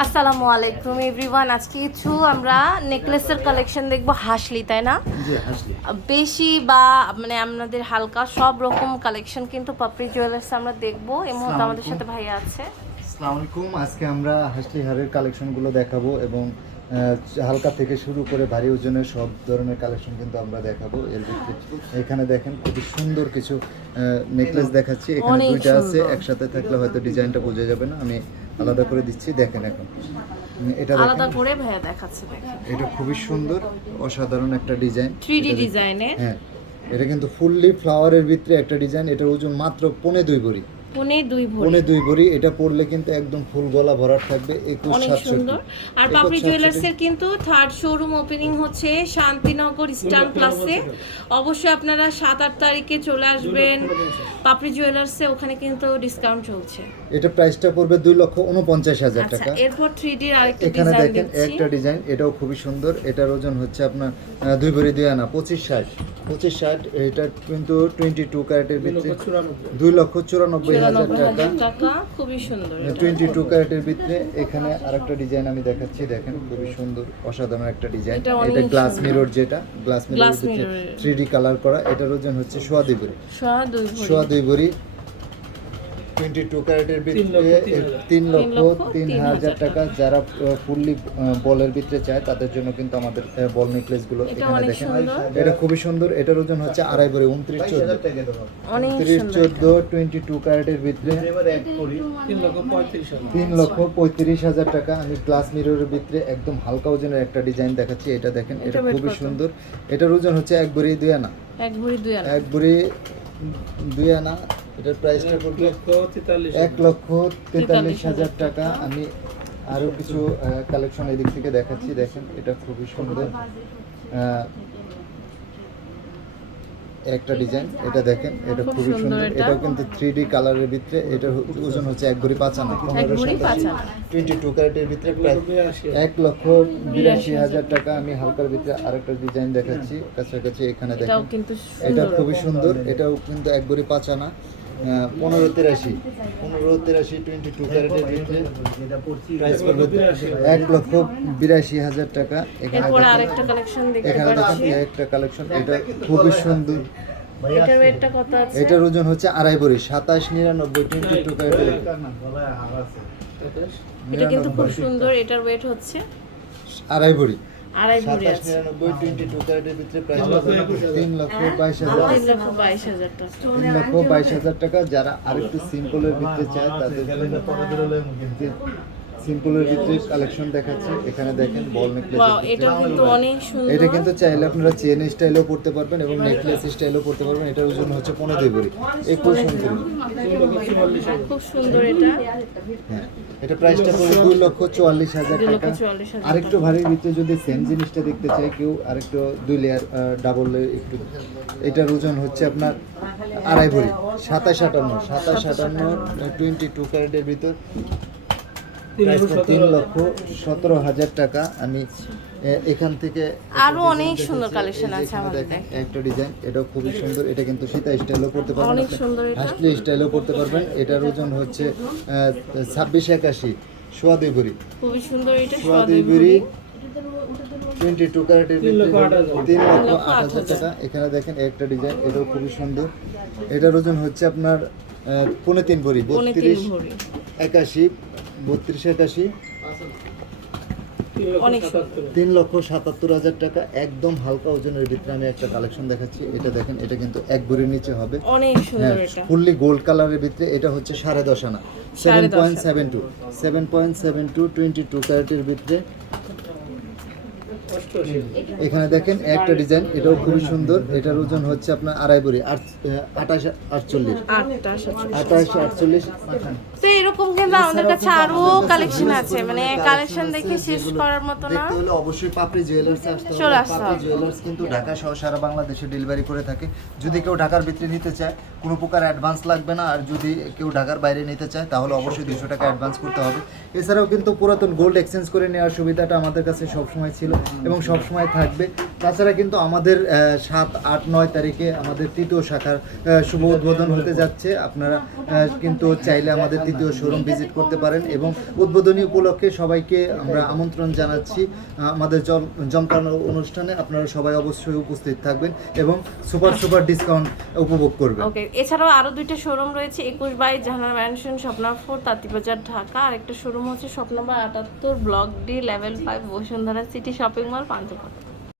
আসসালামু আলাইকুম এভরিওয়ান আজকে কিছু আমরা নেকলেসের কালেকশন দেখব হাসলি তাই না? বেশি বা মানে আমাদের হালকা সব রকম কালেকশন কিন্তু পাপড়ি জুয়েলার্স আমরা দেখব। এই মুহূর্তে আমাদের সাথে ভাইয়া আছে। আসসালামু আলাইকুম। আজকে আমরা হাসলি হারের কালেকশনগুলো দেখাবো এবং হালকা থেকে শুরু করে ভারী ওজনের সব ধরনের কালেকশন কিন্তু আমরা দেখাবো। এর ভিতরে এখানে দেখেন খুবই সুন্দর কিছু নেকলেস দেখাচ্ছি। এখানে দুইটা আছে একসাথে থাকলে হয়তো ডিজাইনটা বোঝা যাবে না। আমি আলাদা করে দিচ্ছি দেখেন এখন। এটা আলাদা করে ভাইয়া দেখাচ্ছে দেখেন এটা খুবই সুন্দর অসাধারণ একটা ডিজাইন। 3D ডিজাইনে হ্যাঁ এটা কিন্তু ফুললি ফ্লাওয়ারের ভিতরে একটা ডিজাইন এটা ওজন মাত্র পনে দুই ভরি পুনে দুই ভরি। পনে দুই ভরি এটা পরলে কিন্তু একদম ফুল গলা ভরাট থাকবে একুশ অনেক সুন্দর। আর পাপড়ি সাতষট্টি। জুয়েলার্স এর কিন্তু থার্ড শোরুম ওপেনিং হচ্ছে শান্তিনগর স্টার প্লাসে অবশ্যই আপনারা সাত আট তারিখে চলে আসবেন। পাপড়ি জুয়েলার্সে ওখানে কিন্তু ডিসকাউন্ট চলছে। এটা প্রাইসটা পড়বে দুই লক্ষ উনপঞ্চাশ হাজার আচ্ছা টাকা। এরপর থ্রি ডির আরেকটা এখানে দেখেন একটা ডিজাইন এটাও খুবই সুন্দর। এটার ওজন হচ্ছে আপনার দুই ভরি দুই আনা পঁচিশ ষাট। পঁচিশ ষাট এটা কিন্তু টোয়েন্টি টু ক্যারেটের ভিতরে দুই লক্ষ চুরানব্বই টাকা। খুবই সুন্দর টোয়েন্টি টু ক্যারেটের ভিতরে এখানে আরেকটা ডিজাইন আমি দেখাচ্ছি দেখেন খুবই সুন্দর অসাধারণ একটা ডিজাইন। এটা গ্লাস। মিরর যেটা glass mirror three D colour করা এটার ওজন হচ্ছে সোয়া দুই ভরি। সোয়া দুই ভরি টোয়েন্টি টু ক্যারেটের ভিতরে তিন লক্ষ তিন হাজার টাকা যারা ফুললি বলের ভিতরে চায় তাদের জন্য কিন্তু আমাদের বল নেকলেসগুলো এখানে দেখেন। এটা খুবই সুন্দর। এটার ওজন হচ্ছে আড়াই ভরি উনত্রিশ চোদ্দ। অনেক উনত্রিশ সুন্দর চোদ্দ টোয়েন্টি টু ক্যারেটের ভিতরে তিন লক্ষ পঁয়ত্রিশ হাজার। টাকা। আমি গ্লাস মিররের ভিতরে একদম হালকা ওজনের একটা ডিজাইন দেখাচ্ছি। এটা দেখেন এটা এটা খুবই সুন্দর। এটার ওজন হচ্ছে এক ভরি দুই আনা। এক ভরি দুই আনা। এক ভরি দুই আনা। এটার প্রাইসটা পড়বে এক লক্ষ তেতাল্লিশ হাজার টাকা। আমি আরও কিছু কালেকশন এদিক থেকে দেখাচ্ছি। দেখেন এটা খুবই সুন্দর। একটা ডিজাইন এটা দেখেন এটা খুবই সুন্দর এটাও কিন্তু থ্রি ডি কালারের ভিতরে। এটা ওজন হচ্ছে এক পাঁচ আনা। টোয়েন্টি টু ক্যারেটের ভিতরে প্রায় এক লক্ষ বিরাশি হাজার টাকা। আমি হালকার ভিতরে আরেকটা ডিজাইন দেখাচ্ছি। কাছাকাছি এখানে দেখেন। এটা খুবই সুন্দর। এটাও কিন্তু এক ভরি পাঁচ আনা। পনেরো তেরাশি। পনেরো তেরাশি টোয়েন্টি টু ক্যারেটের ভিতরে প্রাইস পড়বে এক লক্ষ বিরাশি হাজার টাকা। এখানে এখানে দেখেন একটা কালেকশন এটা খুবই সুন্দর। এটার ওজন হচ্ছে আড়াই ভরি সাতাশ নিরানব্বই টোয়েন্টি টু ক্যারেটের এটা কিন্তু খুব সুন্দর এটার ওয়েট হচ্ছে? আড়াই ভরি আড়াই ভরি আছে। নিরানব্বই টোয়েন্টি টু ক্যারেটের ভিতরে প্রাইস তিন লক্ষ বাইশ হাজার। তিন লক্ষ বাইশ হাজার টাকা। তিন লক্ষ বাইশ হাজার টাকা যারা আরেকটু সিম্পলের ভিতরে চায় তাদের জন্য সিম্পলের ভিতরে কালেকশন দেখাচ্ছি। এখানে দেখেন বল নেকলেস এটা কিন্তু অনেক সুন্দর। এটা কিন্তু চাইলে আপনারা চেন স্টাইলও পড়তে পারবেন এবং নেকলেস স্টাইলও পড়তে পারবেন। এটার ওজন হচ্ছে পনেরো দুই ভরি। একুশ উনত্রিশ খুব সুন্দর এটা। হ্যাঁ। এটা প্রাইসটা পড়বে দুই লক্ষ চুয়াল্লিশ হাজার টাকা। আরেকটু ভারীর ভিতরে যদি সেম জিনিসটা দেখতে চাই কেউ আরেকটু দুই লেয়ার ডাবল একটু। এটার ওজন হচ্ছে আপনার আড়াই ভরি সাতাশ আটান্ন সাতাশ আটান্ন টোয়েন্টি টু ক্যারেটের ভিতর। তিন লক্ষ সতেরো হাজার। টাকা। আমি এখান থেকে আরও অনেক সুন্দর কালেকশন আছে আমাদের দেখেন একটা ডিজাইন এটাও খুবই সুন্দর। এটা কিন্তু সীতা স্টাইলও করতে পারবেন। অনেক সুন্দর এটা। হাসলি স্টাইলও করতে পারবেন। এটার ওজন হচ্ছে ছাব্বিশ একাশি সোয়া দুই ভরি খুবই সুন্দর এটা সোয়া দুই ভরি টোয়েন্টি টু ক্যারেটের তিন লক্ষ আট হাজার। টাকা। এখানে দেখেন একটা ডিজাইন এটাও খুবই সুন্দর। এটার ওজন হচ্ছে আপনার আহ, পৌনে তিন ভরি বত্রিশ একাশি বত্রিশ একাশি। তিন লক্ষ সাতাত্তর হাজার টাকা একদম হালকা ওজনের ভিতরে আমি একটা কালেকশন দেখাচ্ছি। এটা দেখেন এটা কিন্তু এক ভরির নিচে হবে। অনেক সুন্দর হ্যাঁ এটা। ফুললি গোল্ড কালারের ভিতরে এটা হচ্ছে সাড়ে দশ আনা। Seven point seven two seven point seven two twenty two ক্যারেটের ভিতরে। এখানে দেখেন একটা ডিজাইন এটাও খুবই সুন্দর। এটার ওজন হচ্ছে আপনার আড়াই ভরি আঠাশ আটচল্লিশ। আঠাশ আটচল্লিশ। তো এরকম কিন্তু আমাদের কাছে আরও কালেকশন আছে মানে কালেকশন দেখে শেষ করার মতো না। দেখতে হলে অবশ্যই পাপড়ি জুয়েলার্স আসতে হবে। পাপড়ি জুয়েলার্স কিন্তু ঢাকা সহ সারা বাংলাদেশে ডেলিভারি করে থাকে। যদি কেউ ঢাকার ভিতরে নিতে চায় কোনো প্রকার অ্যাডভান্স লাগবে না। আর যদি কেউ ঢাকার বাইরে নিতে চায় তাহলে অবশ্যই দুশো টাকা অ্যাডভান্স করতে হবে। এছাড়াও কিন্তু পুরাতন গোল্ড এক্সচেঞ্জ করে নেওয়ার সুবিধাটা আমাদের কাছে সবসময় ছিল। এবং সবসময় থাকবে। তাছাড়া কিন্তু আমাদের সাত, আট, নয় তারিখে আমাদের তৃতীয় শাখার শুভ উদ্বোধন হতে যাচ্ছে। আপনারা কিন্তু চাইলে আমাদের তৃতীয় শোরুম ভিজিট করতে পারেন এবং উদ্বোধনী উপলক্ষে সবাইকে আমরা আমন্ত্রণ জানাচ্ছি। আমাদের জম- জমকানো অনুষ্ঠানে আপনারা সবাই অবশ্যই উপস্থিত থাকবেন এবং সুপার সুপার ডিসকাউন্ট উপভোগ করবেন। ওকে, এছাড়াও আরও দুইটা শোরুম রয়েছে, একুশ বাই জাহানার ম্যানশন স্বপ্নার ফোর তাঁতিবাজার ঢাকা। আর একটা শোরুম হচ্ছে স্বপ্নবার আটাত্তর block D level five Bashundhara city shopping mall Panthapath